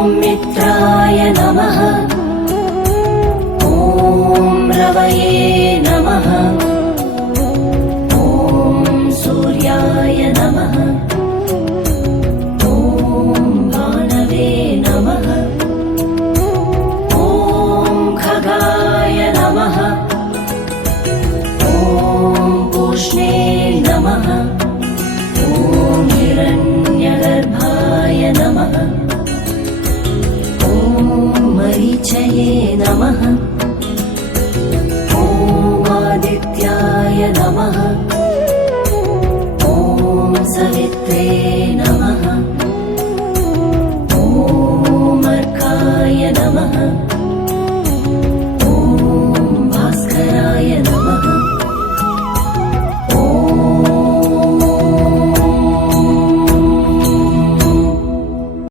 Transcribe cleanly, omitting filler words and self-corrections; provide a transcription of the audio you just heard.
मित्राय नमः। ॐ रवये नमः। ॐ सूर्याय नमः। ॐ भानवे नमः। ॐ खगाय नमः। ॐ पूष्णे नमः। ॐ हिरण्यगर्भाय नमः। ॐ मरीचये नमः। ॐ आदित्याय नमः। ॐ सवित्रे नमः।